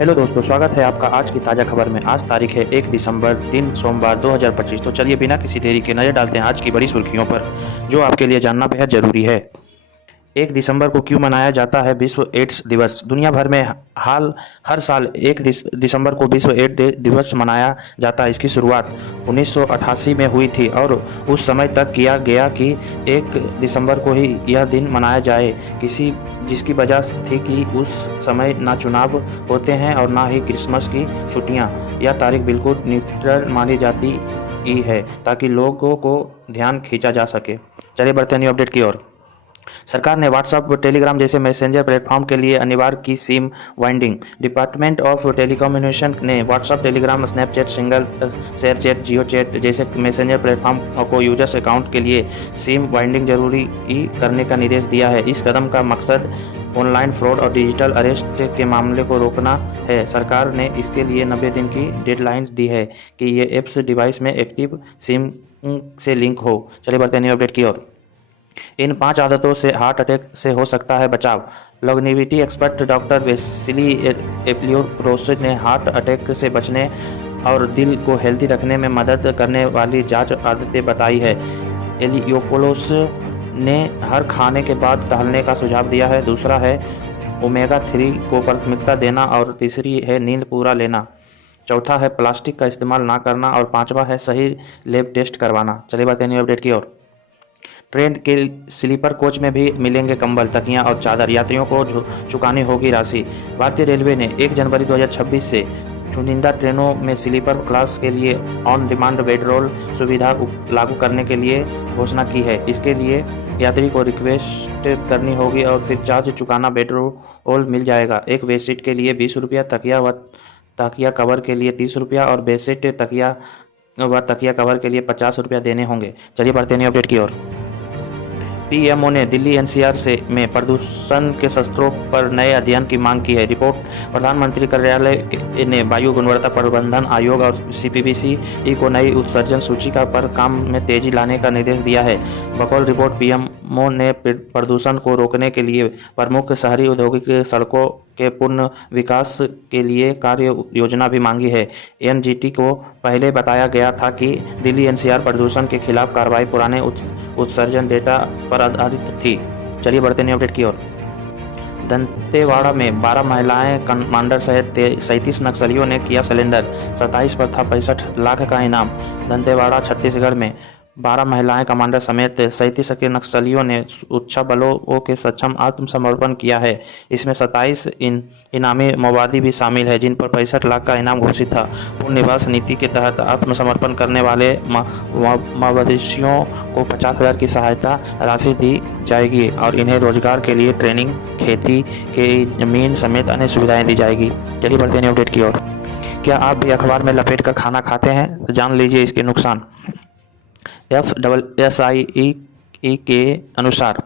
Hello दोस्तों, स्वागत है आपका आज की ताज़ा खबर में। आज तारीख है 1 दिसंबर, दिन सोमवार 2025। तो चलिए बिना किसी देरी के नज़र डालते हैं आज की बड़ी सुर्खियों पर, जो आपके लिए जानना बेहद ज़रूरी है। 1 दिसंबर को क्यों मनाया जाता है विश्व एड्स दिवस? दुनिया भर में हर साल 1 दिसंबर को विश्व एड्स दिवस मनाया जाता है। इसकी शुरुआत 1988 में हुई थी और उस समय तक किया गया कि 1 दिसंबर को ही यह दिन मनाया जाए, जिसकी वजह थी कि उस समय ना चुनाव होते हैं और ना ही क्रिसमस की छुट्टियां। यह तारीख बिल्कुल न्यूट्रल मानी जाती ही है ताकि लोगों को ध्यान खींचा जा सके। चलिए बढ़ते हैं न्यू अपडेट की ओर। सरकार ने व्हाट्सएप, टेलीग्राम जैसे मैसेंजर प्लेटफॉर्म के लिए अनिवार्य की SIM binding. Department of telecommunication ने WhatsApp, Telegram, Snapchat, Signal ShareChat, Jio chat जैसे मैसेंजर प्लेटफॉर्म को यूजर्स अकाउंट के लिए सिम वाइंडिंग जरूरी करने का निर्देश दिया है। इस कदम का मकसद ऑनलाइन फ्रॉड और डिजिटल अरेस्ट के मामले को रोकना है। सरकार ने इसके लिए 90 दिन की डेडलाइन दी है कि ये ऐप्स डिवाइस में एक्टिव सिम से लिंक हो। चलिए बढ़ते हैं न्यू अपडेट की ओर। इन 5 आदतों से हार्ट अटैक से हो सकता है बचाव। लॉन्गेविटी एक्सपर्ट डॉक्टर वेसिली एप्लियोप्रोस ने हार्ट अटैक से बचने और दिल को हेल्दी रखने में मदद करने वाली जांच आदतें बताई है। एलियोपोलोस ने हर खाने के बाद टहलने का सुझाव दिया है। दूसरा है ओमेगा 3 को प्राथमिकता देना और तीसरी है नींद पूरा लेना। चौथा है प्लास्टिक का इस्तेमाल ना करना और पांचवा है सही लैब टेस्ट करवाना। चलिए बात न्यू अपडेट की ओर। ट्रेन के स्लीपर कोच में भी मिलेंगे कंबल, तकियां और चादर। यात्रियों को चुकानी होगी राशि। भारतीय रेलवे ने 1 जनवरी 2026 से चुनिंदा ट्रेनों में स्लीपर क्लास के लिए ऑन डिमांड बेडरोल सुविधा लागू करने के लिए घोषणा की है। इसके लिए यात्री को रिक्वेस्ट करनी होगी और फिर चार्ज चुकाना। बेडरोल मिल जाएगा। एक बेडशीट के लिए 20 रुपया, तकिया कवर के लिए 30 रुपया और बेडशीट तकिया कवर के लिए 50 रुपया देने होंगे। चलिए बढ़ते हैं अपडेट की ओर। पीएमओ ने दिल्ली एनसीआर में प्रदूषण के स्रोतों पर नए अध्ययन की मांग की है। रिपोर्ट प्रधानमंत्री कार्यालय ने वायु गुणवत्ता प्रबंधन आयोग और सीपीसीबी को नई उत्सर्जन सूची पर काम में तेजी लाने का निर्देश दिया है। बकौल रिपोर्ट पीएमओ ने प्रदूषण को रोकने के लिए प्रमुख शहरी औद्योगिक सड़कों के पूर्ण विकास के लिए कार्य योजना भी मांगी है। एनजीटी को पहले बताया गया था कि दिल्ली एनसीआर प्रदूषण के खिलाफ कार्रवाई पुराने उत्सर्जन डेटा पर आधारित थी। चलिए बढ़ते हैं अपडेट की ओर। दंतेवाड़ा में 12 महिलाएं कमांडर सहित 37 नक्सलियों ने किया सिलेंडर। 27 पर था 65 लाख का इनाम। दंतेवाड़ा छत्तीसगढ़ में 12 महिलाएं कमांडर समेत 37 के नक्सलियों ने सुरक्षा बलों के सक्षम आत्मसमर्पण किया है। इसमें 27 इनामी माओवादी भी शामिल है, जिन पर 65 लाख का इनाम घोषित था। पुनर्वास नीति के तहत आत्मसमर्पण करने वाले माओवादियों को 50,000 की सहायता राशि दी जाएगी और इन्हें रोजगार के लिए ट्रेनिंग, खेती की जमीन समेत अन्य सुविधाएं दी जाएगी। चलिए बढ़ते हैं अपडेट की ओर। क्या आप भी अखबार में लपेट कर खाना खाते हैं? तो जान लीजिए इसके नुकसान। FSSAI के अनुसार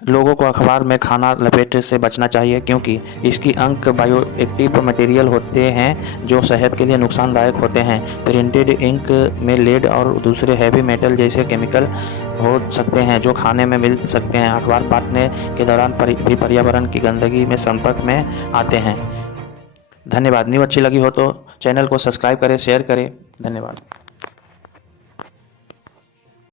लोगों को अखबार में खाना लपेट से बचना चाहिए, क्योंकि इसकी अंक बायोएक्टिव मटेरियल होते हैं जो सेहत के लिए नुकसानदायक होते हैं। प्रिंटेड इंक में लेड और दूसरे हैवी मेटल जैसे केमिकल हो सकते हैं जो खाने में मिल सकते हैं। अखबार बांटने के दौरान भी पर्यावरण की गंदगी में संपर्क में आते हैं। धन्यवाद। न्यूज़ अच्छी लगी हो तो चैनल को सब्सक्राइब करें, शेयर करें। धन्यवाद।